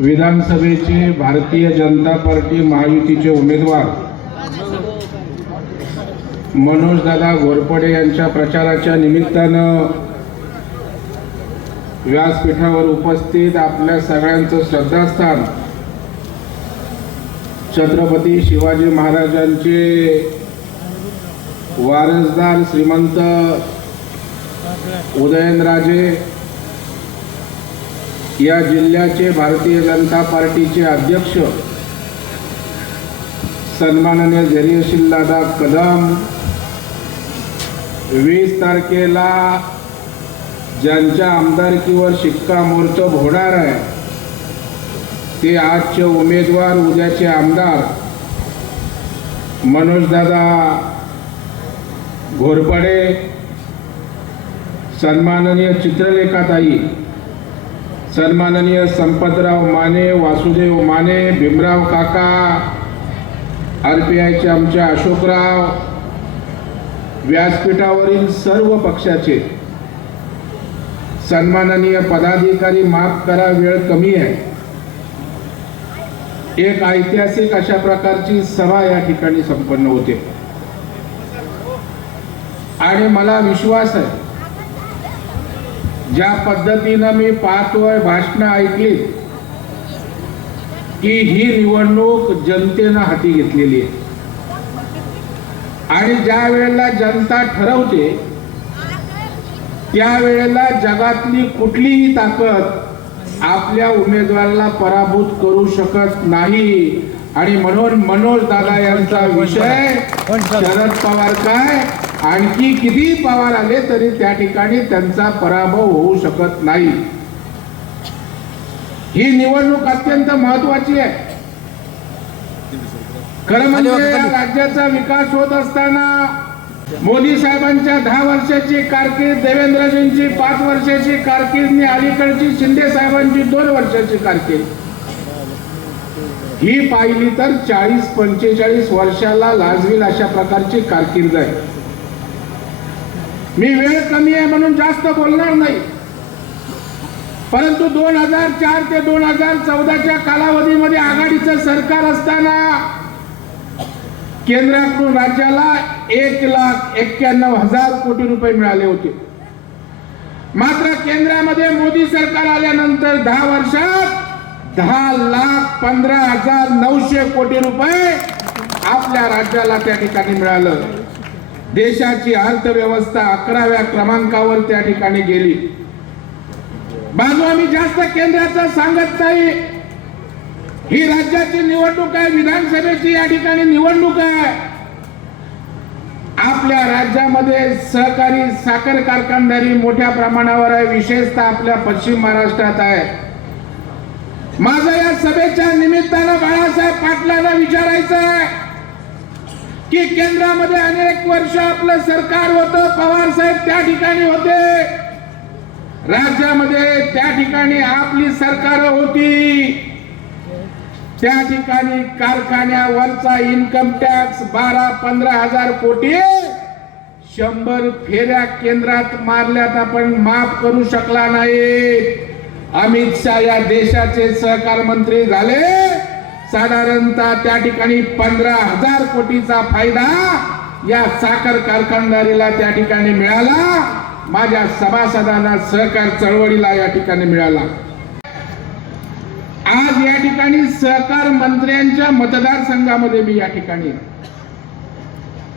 विधानसभेचे भारतीय जनता पार्टी महायुतीचे उमेदवार मनोजदादा घोरपडे यांच्या प्रचाराच्या निमित्तानं व्यासपीठावर उपस्थित आपल्या सगळ्यांचं श्रद्धास्थान छत्रपती शिवाजी महाराजांचे वारसदार श्रीमंत उदयनराजे या जिल्ह्याचे भारतीय जनता पार्टीचे अध्यक्ष सन्माननीय धैर्यशील दादा कदम वीस तारखेला ज्यांच्या आमदारकीवर शिक्कामोर्तब होणार आहे ते आजचे उमेदवार उद्याचे आमदार मनोजदादा घोरपडे सन्माननीय चित्रलेखाताई सन्माननीय संपतराव माने वासुदेव माने भीमराव काका आर पी आयचे आमचे अशोकराव व्यासपीठावरील सर्व पक्षाचे. सन्माननीय पदाधिकारी माफ करा वेळ कमी आहे. एक ऐतिहासिक अशा प्रकारची सभा या ठिकाणी संपन्न होते. आणि मला विश्वास आहे ज्या पद्धतीनं मी पाहतोय भाषणं ऐकली की ही निवडणूक जनतेनं हाती घेतलेली आहे. आणि ज्या वेळेला जनता ठरवते त्यावेळेला जगातली कुठलीही ताकद आपल्या उमेदवाराला पराभूत करू शकत नाही. आणि म्हणून मनोज दादा यांचा विषय शरद पवार काय? आणखी किती पवार आले तरी त्या ठिकाणी त्यांचा पराभव होऊ शकत नाही. ही निवडणूक अत्यंत महत्वाची आहे. खरं म्हणजे या राज्याचा विकास होत असताना मोदी साहेबांच्या दहा वर्षाची कारकीर्द देवेंद्रजींची पाच वर्षाची कारकीर्द आणि अलीकडची शिंदे साहेबांची दोन वर्षाची कारकीर्द. ही पाहिली तर चाळीस पंचेचाळीस वर्षाला लाजवील अशा प्रकारची कारकीर्द आहे. मी वेळ कमी आहे म्हणून जास्त बोलणार नाही. परंतु दोन हजार चार ते दोन हजार चौदाच्या कालावधीमध्ये आघाडीचं सरकार असताना केंद्राकडून राज्याला एक लाख एक्क्याण्णव हजार कोटी रुपये मिळाले होते. मात्र केंद्रामध्ये मोदी सरकार आल्यानंतर दहा वर्षात दहा लाख पंधरा हजार नऊशे कोटी रुपये आपल्या राज्याला त्या ठिकाणी मिळालं. देशाची अर्थव्यवस्था अकराव्या क्रमांकावर त्या ठिकाणी गेली. बाजू आम्ही जास्त केंद्राचं सांगत नाही. ही राज्याची निवडणूक आहे विधानसभेची या ठिकाणी निवडणूक आहे. आपल्या राज्यामध्ये सहकारी साखर कारखानदारी मोठ्या प्रमाणावर आहे विशेषतः आपल्या पश्चिम महाराष्ट्रात आहे. माझं या सभेच्या निमित्तानं बाळासाहेब पाटलांना विचारायचं आहे. की केंद्रामध्ये अनेक वर्ष आपलं सरकार होतं पवार साहेब त्या ठिकाणी होते. राज्यामध्ये त्या ठिकाणी आपली सरकार होती. त्या ठिकाणी कारखान्यावरचा इन्कम टॅक्स बारा पंधरा हजार कोटी शंभर फेऱ्या केंद्रात मारल्यात आपण माफ करू शकला नाही. अमित शहा या देशाचे सहकार मंत्री झाले. साधारणतः त्या ठिकाणी पंधरा हजार कोटीचा फायदा या साखर कारखानदारीला त्या ठिकाणी मिळाला. माझ्या सभासदांना सहकार चळवळीला या ठिकाणी मिळाला. आज या ठिकाणी सहकार मंत्र्यांच्या मतदारसंघामध्ये मी या ठिकाणी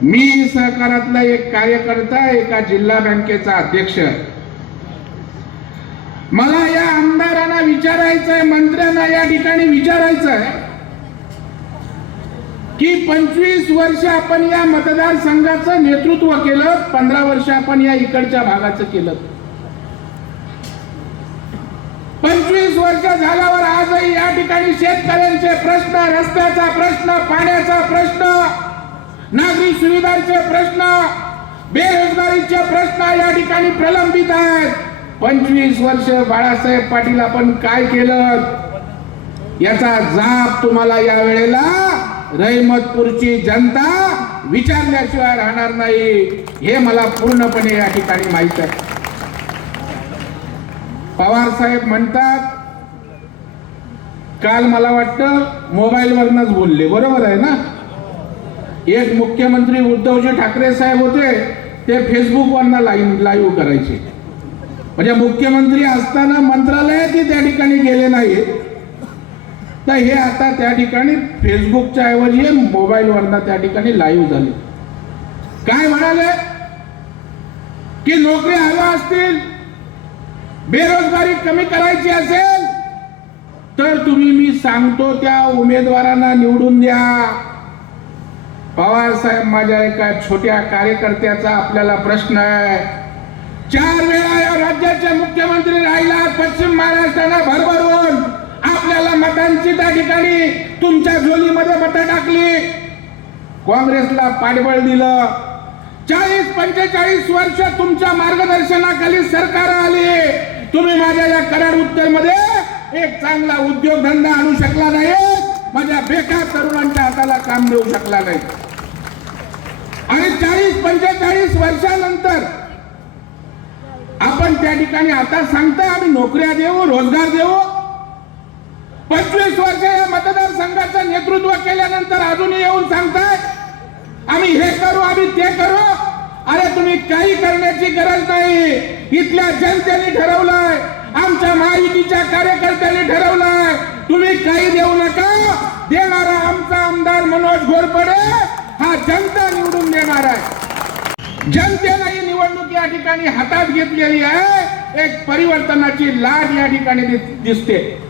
मी सहकारातला एक कार्यकर्ता एका जिल्हा बँकेचा अध्यक्ष. मला या आमदारांना विचारायचंय मंत्र्यांना या ठिकाणी विचारायचंय. की पंचवीस वर्ष आपण या मतदारसंघाचं नेतृत्व केलं पंधरा वर्ष आपण या इकडच्या भागाचं केलं. पंचवीस वर्ष झाल्यावर आजही या ठिकाणी शेतकऱ्यांचे प्रश्न रस्त्याचा प्रश्न पाण्याचा प्रश्न नागरी सुविधांचे प्रश्न बेरोजगारीचे प्रश्न या ठिकाणी प्रलंबित आहेत. पंचवीस वर्ष बाळासाहेब पाटील आपण काय केलं? याचा जाप तुम्हाला या वेळेला रहिमतपूरची जनता विचारल्याशिवाय राहणार नाही. हे मला पूर्णपणे या ठिकाणी माहीत आहे. पवार साहेब म्हणतात काल मला वाटतं मोबाईलवरनच बोलले. बरोबर आहे ना? एक मुख्यमंत्री उद्धवजी ठाकरे साहेब होते ते फेसबुकवरनं लाईव्ह लाईव्ह करायचे. म्हणजे मुख्यमंत्री असताना मंत्रालयातही त्या ठिकाणी गेले नाहीत. तर हे आता त्या ठिकाणी फेसबुकच्या ऐवजी मोबाईलवरनं त्या ठिकाणी लाईव्ह झाले. काय म्हणाले? की नोकरी हव्या असतील बेरोजगारी कमी करायची असेल तर तुम्ही मी सांगतो त्या उमेदवारांना निवडून द्या. पवार साहेब माझ्या एका छोट्या कार्यकर्त्याचा आपल्याला प्रश्न आहे. चार वेळा या राज्याचे मुख्यमंत्री राहिला पश्चिम महाराष्ट्राला भरभरून. आपल्याला मतांची त्या ठिकाणी तुमच्या झोलीमध्ये मतं टाकली. काँग्रेसला पाठबळ दिलं. चाळीस पंचेचाळीस वर्ष तुमच्या मार्गदर्शनाखाली सरकार आली. तुम्ही माझ्या या कराड उत्तरमध्ये एक चांगला उद्योगधंदा आणू शकला नाही. माझ्या बेकार तरुणांच्या हाताला काम देऊ शकला नाही. आणि चाळीस पंचेचाळीस वर्षानंतर आपण त्या ठिकाणी आता सांगता आम्ही नोकऱ्या देऊ रोजगार देऊ. पंचवीस वर्ष या मतदारसंघाचं नेतृत्व केल्यानंतर अजूनही येऊन सांगताय आम्ही हे करू आम्ही ते करू. अरे तुम्ही काही करण्याची गरज नाही. इथल्या जनतेने ठरवलंय आमच्या महायुतीच्या कार्यकर्त्यांनी ठरवलंय. तुम्ही काही देऊ नका. देणारा आमचा आमदार मनोज घोरपडे हा जनता निवडून देणार आहे. जनतेनं ही निवडणूक या ठिकाणी हातात घेतलेली आहे. एक परिवर्तनाची लाट या ठिकाणी दि- दिसते.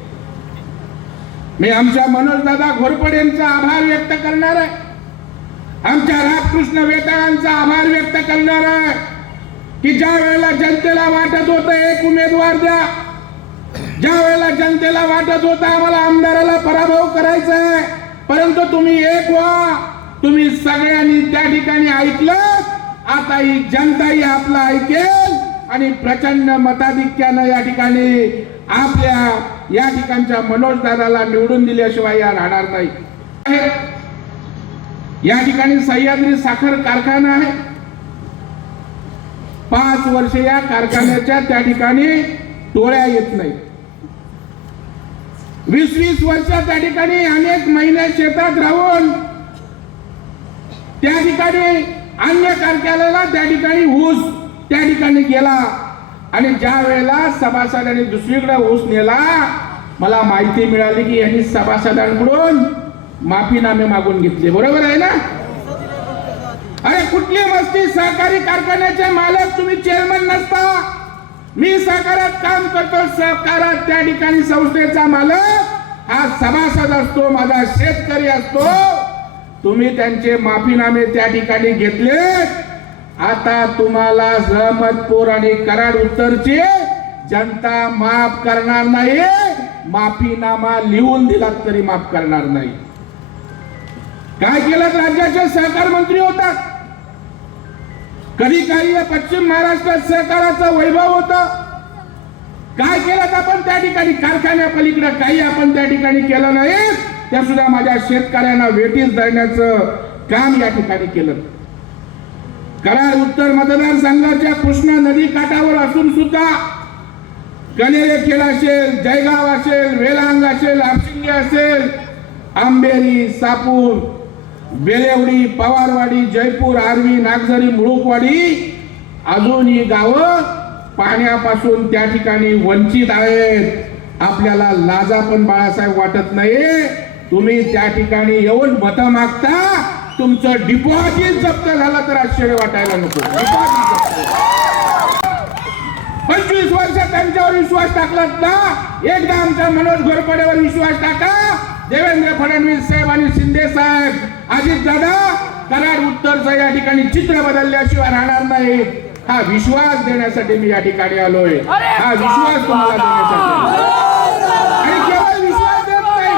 मी आमच्या मनोज दादा घोरपडे यांचा आभार व्यक्त करणार आहे. आमच्या रामकृष्ण वेताळांचा आभार व्यक्त करणार आहे. की ज्या वेळेला जनतेला वाटत होतं एक उमेदवार द्या ज्या वेळेला जनतेला वाटत होतं आम्हाला आमदाराला पराभव करायचा आहे परंतु तुम्ही एक व्हा तुम्ही सगळ्यांनी त्या ठिकाणी ऐकलं आता ही जनताही आपलं ऐकेल आणि प्रचंड मताधिक्यानं या ठिकाणी आपल्या या ठिकाणच्या मनोज दादाला निवडून दिल्याशिवाय या राहणार नाही. या ठिकाणी सह्याद्री साखर कारखाना आहे. पाच वर्ष या कारखान्याच्या त्या ठिकाणी टोळ्या येत नाही. वीस वीस वर्ष त्या ठिकाणी अनेक महिने शेतात राहून त्या ठिकाणी अन्य कारखान्याला त्या ठिकाणी ऊस त्या ठिकाणी गेला. आणि ज्या वेळेला सभासदांनी दुसरीकडे ऊस नेला मला माहिती मिळाली की यांनी सभासदांकडून माफीनामे मागून घेतले. बरोबर आहे ना? अरे कुठली मस्ती? सहकारी कारखान्याचे मालक तुम्ही चेअरमन नसता. मी सहकारात काम करतो सहकारात त्या ठिकाणी संस्थेचा मालक हा सभासद असतो माझा शेतकरी असतो. तुम्ही त्यांचे माफीनामे त्या ठिकाणी घेतले आता तुम्हाला सहमतपूर आणि कराड उत्तरची जनता माफ करणार नाही. माफीनामा लिहून दिलात तरी माफ करणार नाही. काय केलं? राज्याचे सहकार मंत्री होतात. कधी काही या पश्चिम महाराष्ट्रात सहकाराचं वैभव होत. काय केलं आपण त्या ठिकाणी कारखान्या पलीकडे काही आपण त्या ठिकाणी केलं नाही. त्या सुद्धा माझ्या शेतकऱ्यांना वेटीस धरण्याचं काम या ठिकाणी केलं. कराड उत्तर मतदारसंघाच्या कृष्णा नदी काठावर असून सुद्धा कनेरे खेळ असेल जयगाव असेल वेलांग असेल आमशिंगे असेल आंबेरी सापूर बेलेवडी पवारवाडी जयपूर आर्वी नागझरी मुळुकवाडी अजून ही गावं पाण्यापासून त्या ठिकाणी वंचित आहेत. आपल्याला लाजा पण बाळासाहेब वाटत नाही तुम्ही त्या ठिकाणी येऊन मतं मागता. तुमचं डिपॉझिट जप्त झालं तर आश्चर्य वाटायला नको. पंचवीस वर्ष त्यांच्यावर विश्वास टाकलात ना? एकदा आमच्या मनोज घोरपडेवर विश्वास टाका. देवेंद्र फडणवीस साहेब आणि शिंदे साहेब. अजित दादा कराड उत्तरचं या ठिकाणी चित्र बदलल्याशिवाय राहणार नाही. हा विश्वास देण्यासाठी मी या ठिकाणी आलोय. हा विश्वास तुम्हाला देण्यासाठी आणि केवळ विश्वास देत नाही.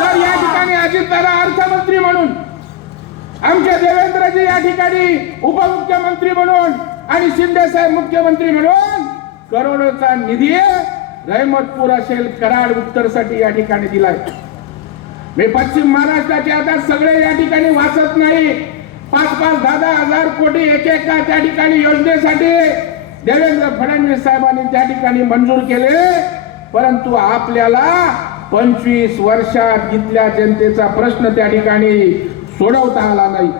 तर या ठिकाणी अजित दादा अर्थमंत्री म्हणून आमच्या देवेंद्रजी या ठिकाणी उपमुख्यमंत्री म्हणून आणि शिंदे साहेब मुख्यमंत्री म्हणून करोडोचा निधी रहमतपूर असेल कराड उत्तरसाठी या ठिकाणी दिलाय. मी पश्चिम महाराष्ट्राचे आता सगळे या ठिकाणी वाचत नाही. पाच पाच दहा दहा हजार कोटी एक एका त्या ठिकाणी योजनेसाठी देवेंद्र फडणवीस साहेबांनी त्या ठिकाणी मंजूर केले. परंतु आपल्याला पंचवीस वर्षात इथल्या जनतेचा प्रश्न त्या ठिकाणी सोडवता आला नाही.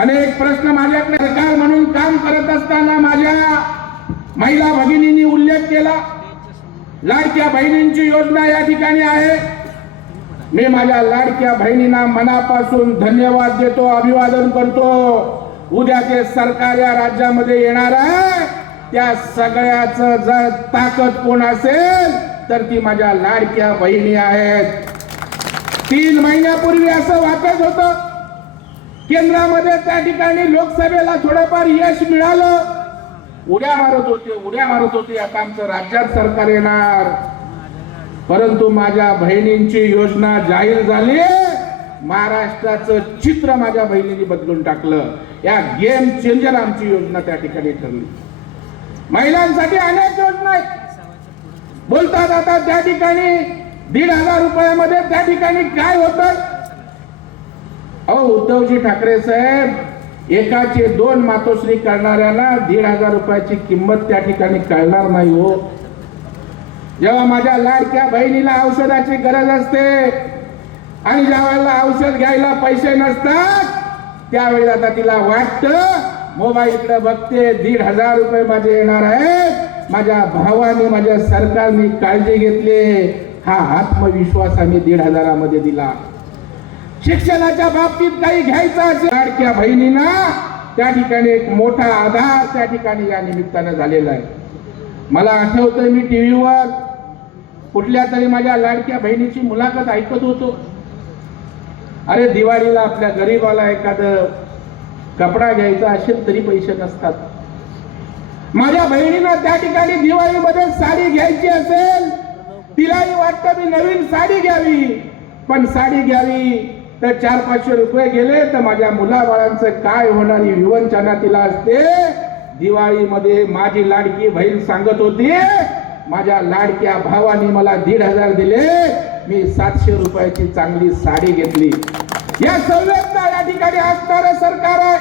अनेक प्रश्न माझ्याकडे सरकार म्हणून काम करत असताना माझ्या महिला भगिनींनी उल्लेख केला लाडक्या बहिणींची योजना या ठिकाणी आहे. मी माझ्या लाडक्या बहिणींना मनापासून धन्यवाद देतो अभिवादन करतो. उद्या ते सरकार या राज्यामध्ये येणार आहे त्या सगळ्याच जर ताकद कोण असेल तर ती माझ्या लाडक्या बहिणी आहेत. तीन महिन्यापूर्वी असं वाटत होतं. केंद्रामध्ये त्या ठिकाणी लोकसभेला थोडंफार यश मिळालं. उड्या मारत होते उड्या मारत होते. आता आमचं राज्यात सरकार येणार. परंतु माझ्या बहिणींची योजना जाहीर झाली. महाराष्ट्राचं चित्र माझ्या बहिणींनी बदलून टाकलं. या गेम चेंजर आमची योजना त्या ठिकाणी ठरली. महिलांसाठी अनेक योजना आहेत. बोलतात आता त्या ठिकाणी दीड हजार रुपयामध्ये त्या ठिकाणी काय होत? अहो उद्धवजी ठाकरे साहेब एकाचे दोन मातोश्री करणाऱ्याला दीड हजार रुपयाची किंमत त्या ठिकाणी कळणार नाही हो. जेव्हा माझ्या लाडक्या बहिणीला औषधाची गरज असते आणि ज्यावेळेला औषध घ्यायला पैसे नसतात त्यावेळेला आता तिला वाटतं मोबाईलकडे बघते दीड हजार रुपये माझे येणार आहे माझ्या भावाने माझ्या सरकारने काळजी घेतली. हा आत्मविश्वास आम्ही दीड हजारामध्ये दिला. शिक्षणाच्या बाबतीत काही घ्यायचं असेल लाडक्या बहिणींना त्या ठिकाणी एक मोठा आधार त्या ठिकाणी या निमित्तानं झालेला आहे. मला आठवतंय मी टीव्हीवर कुठल्या तरी माझ्या लाडक्या बहिणीची मुलाखत ऐकत होतो. अरे दिवाळीला आपल्या गरीबाला एखादं कपडा घ्यायचा असेल तरी पैसे नसतात. माझ्या बहिणीनं त्या ठिकाणी दिवाळीमध्ये साडी घ्यायची असेल तिलाही वाटतं मी नवीन साडी घ्यावी. पण साडी घ्यावी तर चार पाचशे रुपये गेले तर माझ्या मुलाबाळांचं काय होणार? ही विवंचना तिला असते. दिवाळीमध्ये माझी लाडकी बहीण सांगत होती माझ्या लाडक्या भावाने मला दीड हजार दिले. मी सातशे रुपयाची चांगली साडी घेतली. या संवेदना या ठिकाणी असणार सरकार आहे.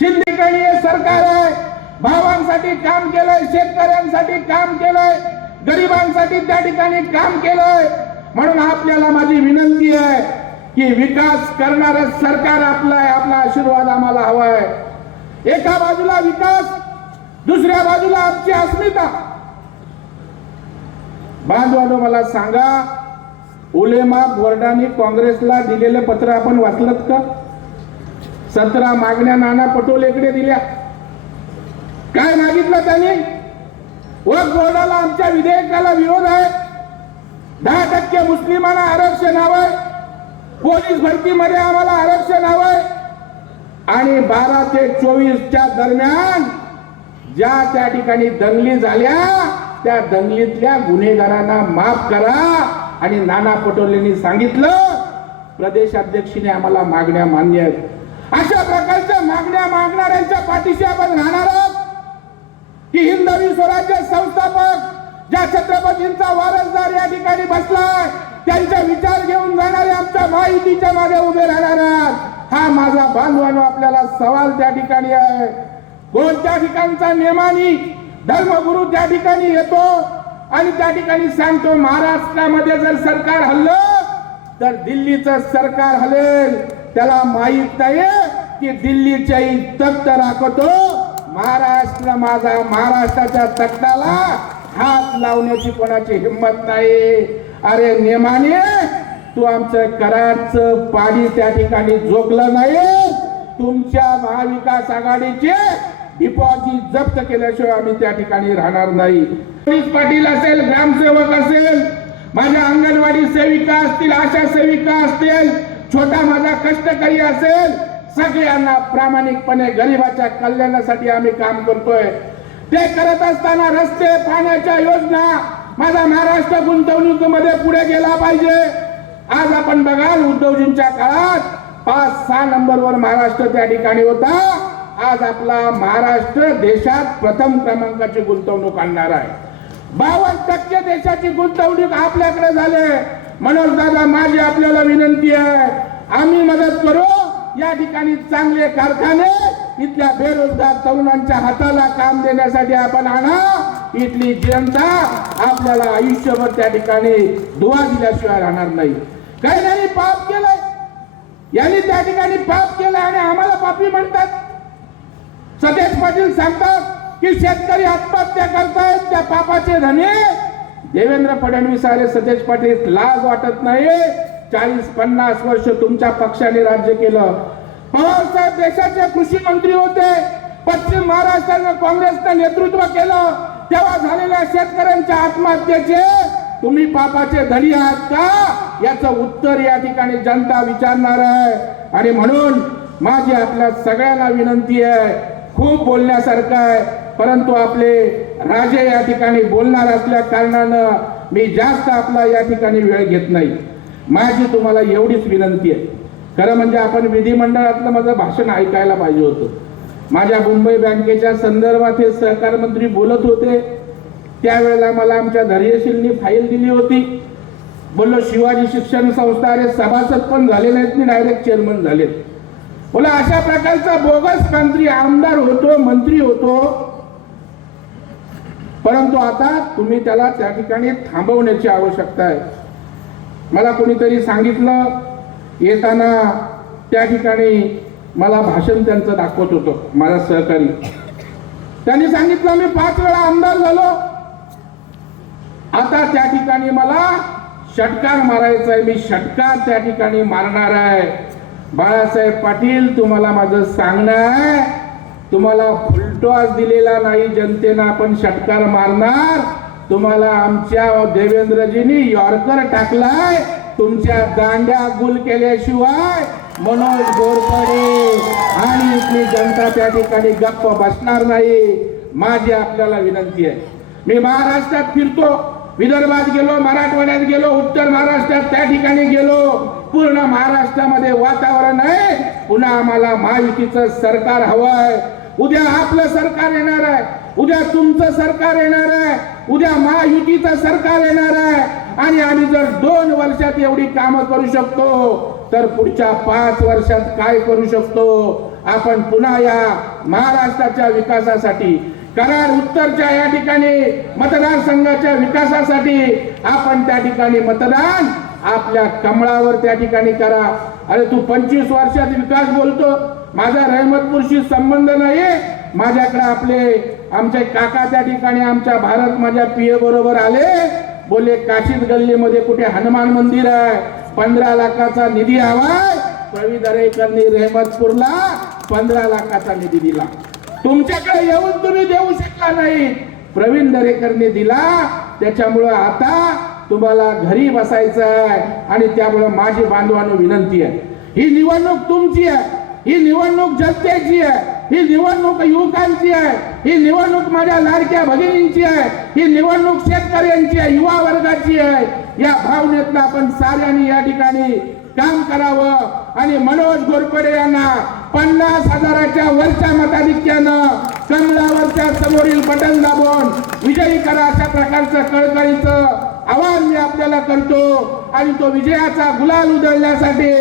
शिंदेकडे सरकार आहे. भावांसाठी काम केलंय शेतकऱ्यांसाठी काम केलंय. गरिबांसाठी त्या ठिकाणी काम केलंय. म्हणून आपल्याला माझी विनंती आहे की विकास करणार सरकार आपलं आहे आपला आशीर्वाद आम्हाला हवाय आहे. एका बाजूला विकास दुसऱ्या बाजूला आमची अस्मिता. बांधवानो मला सांगा उलेमा बोर्डाने काँग्रेसला दिलेले पत्र आपण वाचलत का? सतरा मागण्या नाना पटोलेकडे दिल्या. काय मागितलं त्यांनी? वक्फ बोर्डाला आमच्या विधेयकाला विरोध आहे. दहा टक्के मुस्लिमांना आरक्षण हवंय. पोलीस भरतीमध्ये आम्हाला आरक्षण हवंय. आणि बारा ते चोवीसच्या दरम्यान ज्या त्या ठिकाणी दंगली झाल्या त्या दंगलीतल्या गुन्हेगारांना माफ करा. आणि नाना पटोलेंनी सांगितलं प्रदेशाध्यक्षीने आम्हाला मागण्या मान्य आहेत. अशा प्रकारच्या मागण्या मागणाऱ्यांच्या पाठीशी आपण राहणार आहोत. की हिंदवी स्वराज्य संस्थापक ज्या छत्रपतींचा वारसदार या ठिकाणी बसलाय त्यांचा विचार घेऊन जाणारे आमच्या माहितीच्या मागे उभे राहणार हा माझा बांधवानो आपल्याला सवाल त्या ठिकाणी आहे. कोणत्या ठिकाणचा नेमानी धर्मगुरु त्या ठिकाणी येतो? आणि त्या ठिकाणी सांगतो महाराष्ट्रामध्ये जर सरकार हल्लं तर दिल्लीचं सरकार हलेल. त्याला माहीत नाही की दिल्लीच्याही तख्त राखतो. महाराष्ट्र माझा महाराष्ट्राच्या तख्ताला हात लावण्याची कोणाची हिंमत नाही. अरे नेमाने तू आमचं कराचं पाणी त्या ठिकाणी झोकलं नाही. तुमच्या महाविकास आघाडीचे डिपॉझिट जप्त केल्याशिवाय आम्ही त्या ठिकाणी राहणार नाही. पोलीस पाटील असेल ग्रामसेवक असेल माझ्या अंगणवाडी सेविका असतील आशा सेविका असतील छोटा माझा कष्टकरी असेल सगळ्यांना प्रामाणिकपणे गरिबाच्या कल्याणासाठी आम्ही काम करतोय. ते करत असताना रस्ते पाण्याच्या योजना माझा महाराष्ट्र गुंतवणुकीमध्ये पुढे गेला पाहिजे. आज आपण बघाल उद्धवजींच्या काळात पाच सहा नंबरवर महाराष्ट्र त्या ठिकाणी होता. आज आपला महाराष्ट्र देशात प्रथम क्रमांकाची गुंतवणूक आणणार आहे. बावन्न टक्के देशाची गुंतवणूक आपल्याकडे झाले मनोज दादा माझी आपल्याला विनंती आहे. आम्ही मदत करू. या ठिकाणी चांगले कारखाने इथल्या बेरोजगार तरुणांच्या हाताला काम देण्यासाठी आपण आणा. इथली जनता आपल्याला आयुष्यभर त्या ठिकाणी दुवा दिल्याशिवाय राहणार नाही. काही नाही पाप केलंय. यांनी त्या ठिकाणी पाप केलं आणि आम्हाला पापी म्हणतात. सतेज पाटील सांगतात की शेतकरी आत्महत्या करतायत त्या पापाचे धने. देवेंद्र फडणवीस आले सतेज पाटील लाज वाटत नाही चाळीस पन्नास वर्ष तुमच्या पक्षाने राज्य केलं. पवार साहेब देशाचे कृषी मंत्री होते. पश्चिम महाराष्ट्रानं काँग्रेसनं नेतृत्व केलं. तेव्हा झालेल्या शेतकऱ्यांच्या आत्महत्येचे तुम्ही पापाचे धडी आहात का? याचं उत्तर या ठिकाणी जनता विचारणार आहे. आणि म्हणून माझी आपल्या सगळ्यांना विनंती आहे. खूप बोलण्यासारखं आहे. परंतु आपले राजे या ठिकाणी बोलणार असल्या कारणानं मी जास्त आपला या ठिकाणी वेळ घेत नाही. माझी तुम्हाला एवढीच विनंती आहे. खरं म्हणजे आपण विधिमंडळातलं माझं भाषण ऐकायला पाहिजे होतं. माझ्या मुंबई बँकेच्या संदर्भात हे सहकार मंत्री बोलत होते. त्यावेळेला मला आमच्या धैर्यशीलनी फाईल दिली होती. बोललो शिवाजी शिक्षण संस्था अरे सभासद पण झाले नाहीत मी डायरेक्ट चेअरमन झालेत. बोला अशा प्रकारचा बोगस मंत्री आमदार होतो मंत्री होतो. परंतु आता तुम्ही त्याला त्या ठिकाणी थांबवण्याची आवश्यकता आहे. मला कोणीतरी सांगितलं येताना त्या ठिकाणी मला भाषण त्यांचं दाखवत होतं माझा सहकारी. त्यांनी सांगितलं मी पाच वेळा आमदार झालो. आता त्या ठिकाणी मला षटकार मारायचा आहे मी षटकार त्या ठिकाणी मारणार आहे. बाळासाहेब पाटील तुम्हाला माझं सांगणं आहे. तुम्हाला फुलटॉस दिलेला नाही जनतेनं आपण षटकार मारणार. तुम्हाला आमच्या देवेंद्रजींनी यॉर्कर टाकलाय तुमच्या दांड्या गुल केल्याशिवाय मनोज गोरपडे आणि इथली जनता त्या ठिकाणी गप्प बसणार नाही. माझी आपल्याला विनंती आहे. मी महाराष्ट्रात फिरतो विदर्भात गेलो मराठवाड्यात गेलो उत्तर महाराष्ट्रात त्या ठिकाणी गेलो. पूर्ण महाराष्ट्रामध्ये वातावरण आहे. पुन्हा आम्हाला महायुतीचं सरकार हवं आहे उद्या आपलं सरकार येणार आहे. उद्या तुमचं सरकार येणार आहे. उद्या महायुतीचं सरकार येणार आहे. आणि आम्ही जर दोन वर्षात एवढी कामं करू शकतो तर पुढच्या पाच वर्षात काय करू शकतो? आपण पुन्हा या महाराष्ट्राच्या विकासासाठी करार उत्तरच्या या ठिकाणी मतदारसंघाच्या विकासासाठी आपण त्या ठिकाणी मतदान आपल्या कमळावर त्या ठिकाणी करा. अरे तू पंचवीस वर्षात विकास बोलतो. माझा रहमतपूरशी संबंध नाही माझ्याकडे आपले आमचे काका त्या ठिकाणी आमच्या भारत माझ्या पिये बरोबर आले. बोले काशीद गल्लीमध्ये कुठे हनुमान मंदिर आहे? पंधरा लाखाचा निधी हवाय. प्रवी दरेकरनी रेहमतपूरला पंधरा लाखाचा निधी दिला. तुमच्याकडे येऊन तुम्ही देऊ शकला नाही. प्रवीण दरेकरने दिला. त्याच्यामुळं आता तुम्हाला घरी बसायचं आहे आणि त्यामुळं माझी बांधवांना विनंती आहे. ही निवडणूक तुमची आहे. ही निवडणूक जनतेची आहे. ही निवडणूक युवकांची आहे. ही निवडणूक माझ्या लाडक्या भगिनींची आहे. ही निवडणूक शेतकऱ्यांची आहे युवा वर्गाची आहे. या भावनेतनं आपण साऱ्यांनी या ठिकाणी काम करावं. आणि मनोज घोरपडे यांना पन्नास हजाराच्या वरच्या मताधिक्यानं कमलावरच्या समोरील बटन दाबून विजयी करा अशा प्रकारचं कळकळीचं आवाहन मी आपल्याला करतो. आणि तो विजयाचा गुलाल उधळण्यासाठी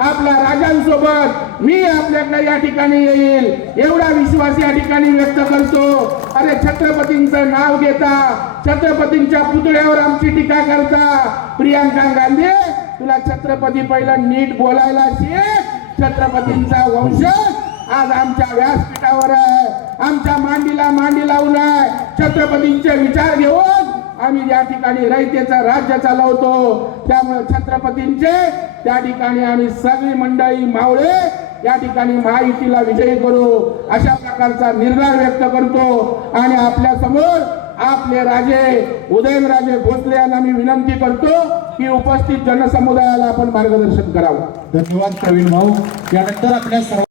आपल्या राजांसोबत मी आपल्याकडे या ठिकाणी येईल. एवढा विश्वास या ठिकाणी व्यक्त करतो. अरे छत्रपतींचं नाव घेता छत्रपतींच्या पुतळ्यावर आमची टीका करता. प्रियांका गांधी तुला छत्रपती पहिला नीट बोलायला शिक छत्रपतींचा वंशज आज आमच्या व्यासपीठावर आहे. आमच्या मांडीला मांडी लावून आहे. छत्रपतींचे विचार घेऊन आम्ही या ठिकाणी रयतेचं राज्य चालवतो त्यामुळे छत्रपतींचे त्या ठिकाणी आम्ही सगळी मंडळी मावळे या ठिकाणी महायुतीला विजयी करू. अशा प्रकारचा निर्धार व्यक्त करतो. आणि आपल्यासमोर आपले राजे उदयनराजे भोसले यांना मी विनंती करतो की उपस्थित जनसमुदायाला आपण मार्गदर्शन करावं. धन्यवाद प्रवीण भाऊ. यानंतर आपल्या सर्व